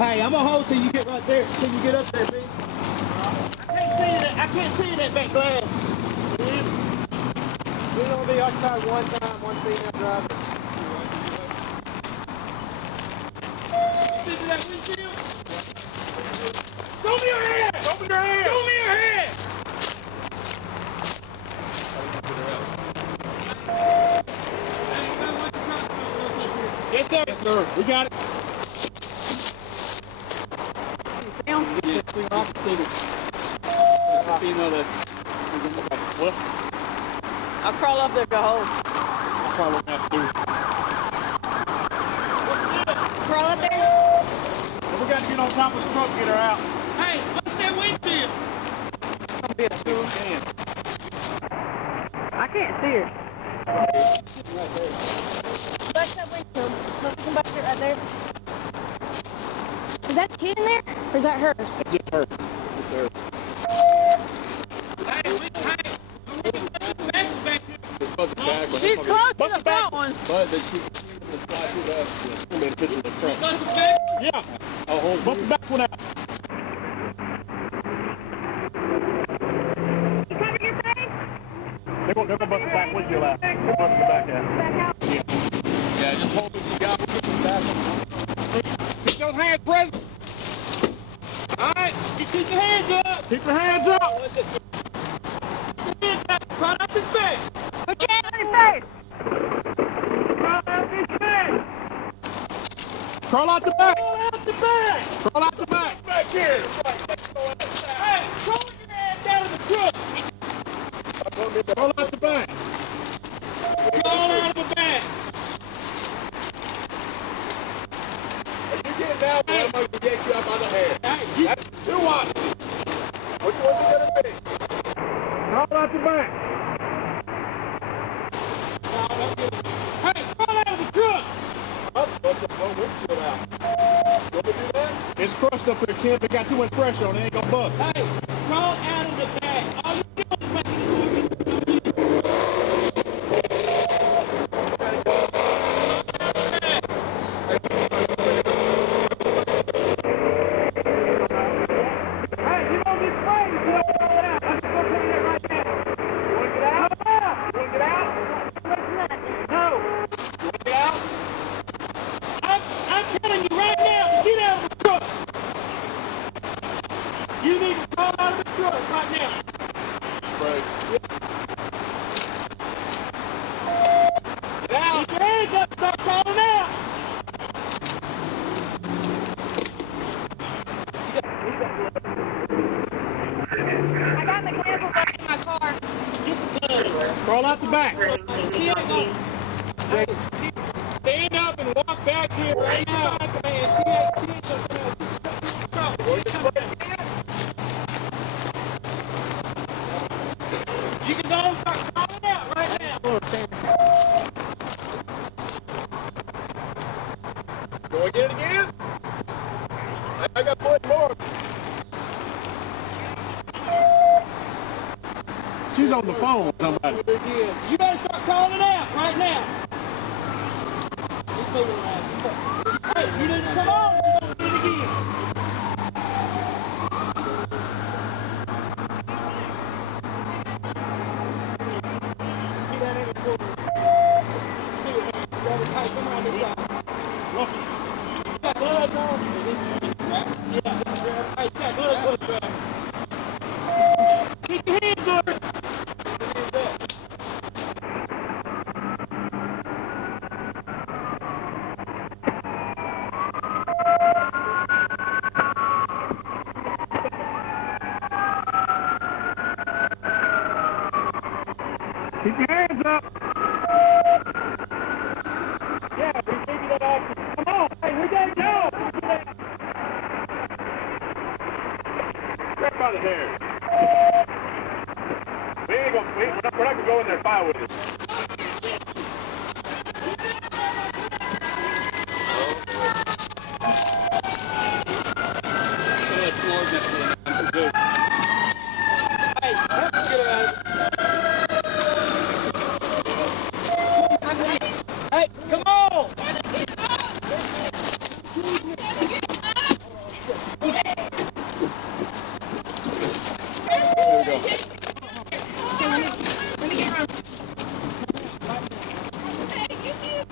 Hey, I'm gonna hold till you get right there, till you get up there, B. I can't see that back glass. We're gonna be occupied one time, one female driver. You see that windshield? Show me your hand! Show me your hand! Show me your hand! Yes, sir. Yes, sir. We got it. I'll crawl up there to hold. I'll probably won't have to do it. Crawl up there? We got to get on top of the truck to get her out. Hey, what's that windshield? It's gonna be a school. I can't see her. Right there. Back that windshield. Look back there, right there. Is that the kid in there? Or is that her? It's just her. It's her. She's close to the front one. But she's going to slide through that. I'm going to put it in the front. Yeah. I'll hold bump the back one out. You cover your face? They're going to bust the back windshield out. They'll bust the back out. Yeah. Yeah, just hold what you got. We'll get the back one. Keep those hands present. All right. You keep your hands up. Keep your hands up. Right up his face. Put your hand on your face. Crawl out his face. Crawl out the back. Crawl out the back. Crawl out the back. Back here. Hey, crawl your ass down in the truck. Crawl out the back. Crawl out the back. If you get down, I'm going to get you up on the head. Hey, that's two watches. Which one's it going to be? Crawl out the back. Hey, crawl out of the truck! Put the whole windshield out. You want to do that? It's crushed up here, Kemp. It got too much pressure on it. It ain't gonna bust. Hey, crawl out of the back. All you do is make it spray. Now, keep your hands up, start calling out. I got mechanical work in my car. Crawl out the back. Stand up and walk back here right now. You can go start calling out right now. Go and get it again? I got plenty more. She's on the phone with somebody. You better start calling out right now. Hey, you need to come on. We're going to do it again. See that in the corner. See it. Hey, come around this side. Look. You got gloves on? Yeah. Hey, you got gloves on. Keep your hands up. Keep your hands up. Yeah, we gave you that option. Come on. Hey, we got to go. Grab by the hair. We're not gonna go in there and fight with it. Hey, let's get out. Hey, come on! There we go.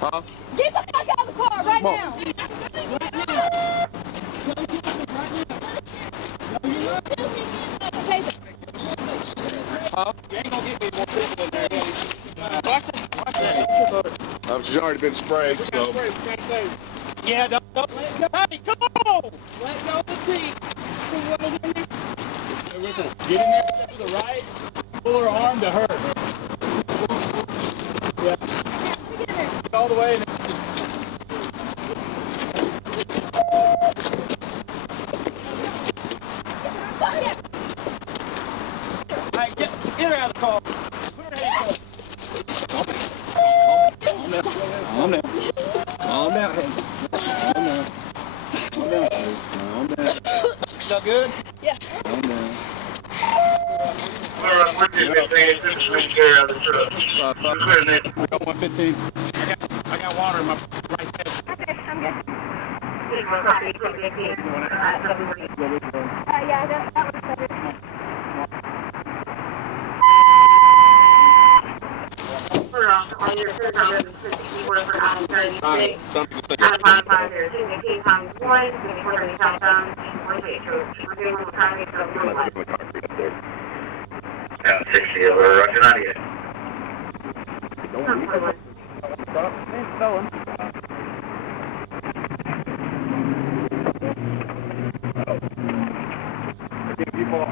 Huh? Get the fuck out of the car right now. Huh? You ain't gonna get me more people in there. She's already been sprayed, so. Yeah, don't let go. Hey, come on! Let go of the seat. Get in there to the right, pull her arm to her. Yeah. Get all the way and just... Hey, get her out of the car. Put her hands up. Calm down. Calm down, Hank. Calm down. Calm down. Calm down. So good? Yeah. Calm down. Alright, we're just saying this is taking care of the truck. Clear that. I got 115. I got water in my right there. Okay, I'm good. Yeah, that was better. On your first number, this is the keyword for Untitled Chapter. Something to say. Out of 5 here. Signature key times 1, signature for the telephone, we're doing the traffic, so we're like. 60 over, Roger 98.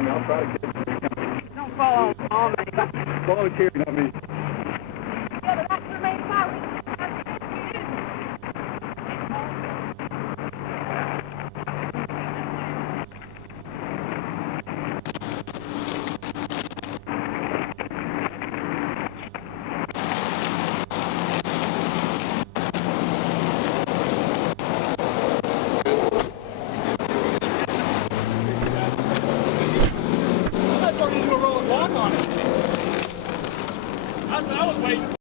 I'll try to get it. Don't fall on me. Volunteer, not me. Yeah, but that's your main power. I thought you were going to roll a block on it. I was waiting.